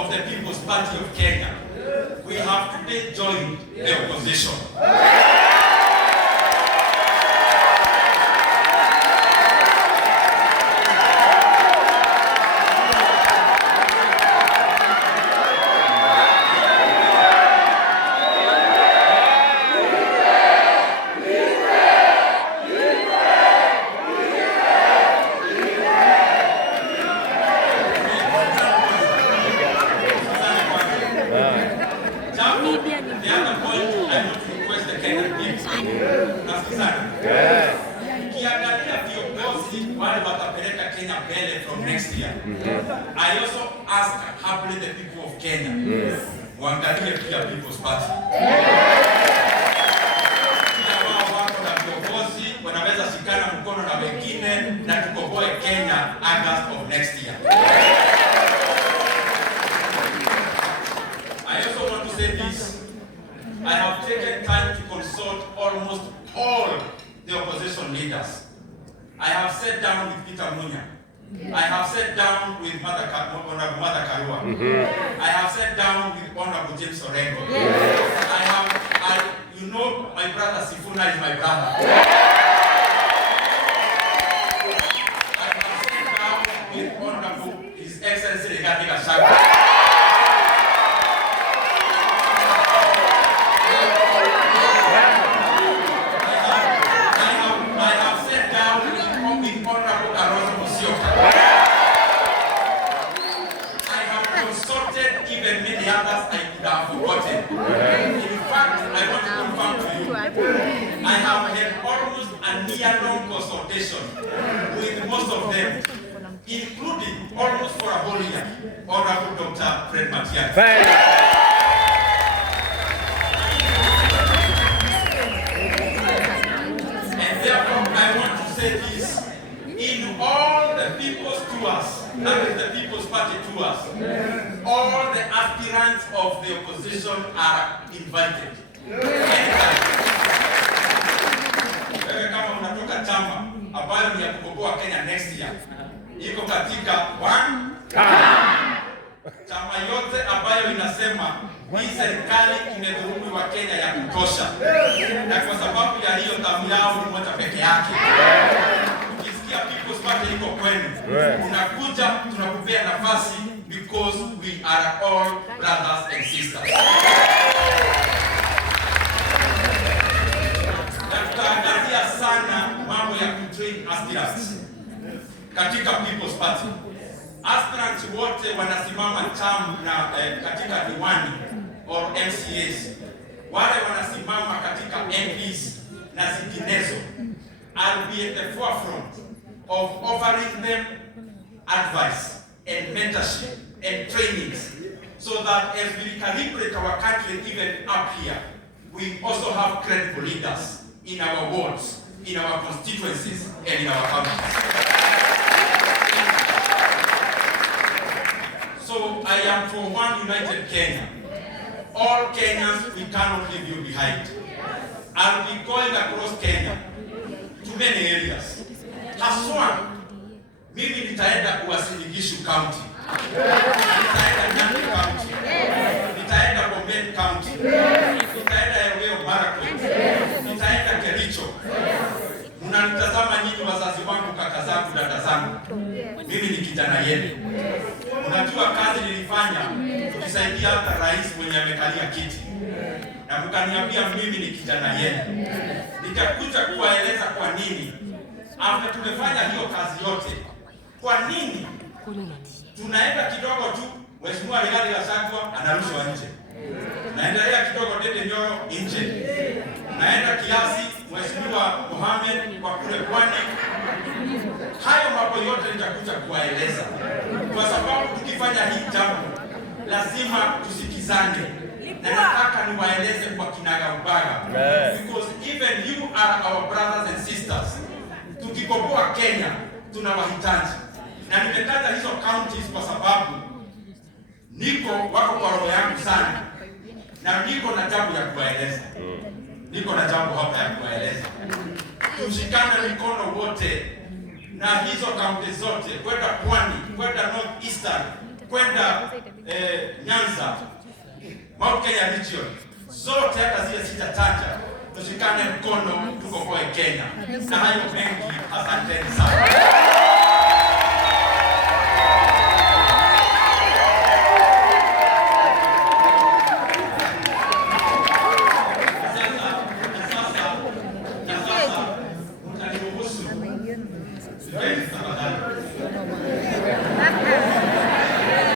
of the People's Party of Kenya, we have today joined the opposition. The other point I want to request the Kenyan people. Ukiangalia viongozi wale watapeleka Kenya mbele from next year. I also ask happily the people of Kenya. Waangalie pia People's Party. Kila wao wako na viongozi wanaweza shikana mkono na wengine na tukomboe Kenya August of next year. I also want to say this. I have taken time to consult almost all the opposition leaders. I have sat down with Peter Munya. I have sat down with Honorable Mother Karua. I have sat down with Honorable James Orengo. You know my brother Sifuna is my brother. I have sat down with Honorable His Excellency Rigathi Gachagua. Even many others I could have forgotten. In fact, I want to confirm to you, I have had almost a near-long consultation with most of them, including almost for a whole year, Honorable Dr. Fred Matiang'i. And therefore, I want to say this, in all the people's tours, that is the People's Party tours, all the aspirants of the opposition are invited. Wewe kama unatoka chama ambayo ni ya kukomboa Kenya next year, iko katika chama yote ambayo inasema hii serikali imedhulumu wa Kenya ya kutosha, na kwa sababu ya hiyo tamu yao ni moja peke yake. People's Party iko kwenu. Unakuja tunakupea nafasi because we are all brothers and sisters. Tutaangazia sana mambo ya kutrain aspirants katika People's Party. Aspirants wote wanasimama term na katika diwani or MCAs. Wale wanasimama katika MPs na zinginezo. I'll be at the forefront of offering them advice and mentorship and trainings so that as we calibrate our country even up here, we also have credible leaders in our wards, in our constituencies, and in our counties. So I am for one united Kenya. All Kenyans, we cannot leave you behind. I'll be going across Kenya to many areas. Haswa, mimi nitaenda Uasin Gishu County, nitaenda Nandi County, nitaenda Bomet County, nitaenda Elgeyo Marakwet, nitaenda Kericho. Mnanitazama nyinyi wazazi wangu, kaka zangu, dada zangu. Mimi ni kijana yenu. Unajua kazi nilifanya tukisaidia hata rais mwenye amekalia kiti. Na mkaniambia mimi ni kijana yenu. Nitakuja kuwaeleza kwa nini after tumefanya hiyo kazi yote, kwa nini tunaenda kidogo tu, Mheshimiwa Rigathi Gachagua anarushwa nje, naendelea kidogo Ndindi Nyoro nje, naenda kiasi Mheshimiwa Mohamed kwa kule Pwani. Hayo mambo yote nitakuja kuwaeleza, kwa sababu tukifanya hii jambo lazima tusikizane, na nataka niwaeleze kwa kinagaubaga, because even you are our brothers and sisters. Tukikomboa Kenya tunawahitaji, na nimetaja hizo counties kwa sababu wako kwa roho yangu sana, na niko na jambo ya kuwaeleza. Niko na jambo hapa ya kuwaeleza. Tushikane mikono wote na hizo counties zote, kwenda Pwani, kwenda North Eastern, kwenda Nyanza, Mount Kenya region, zote hata zile sitataja, tushikane mkono tukomboe Kenya. Na hayo mengi, asanteni sana.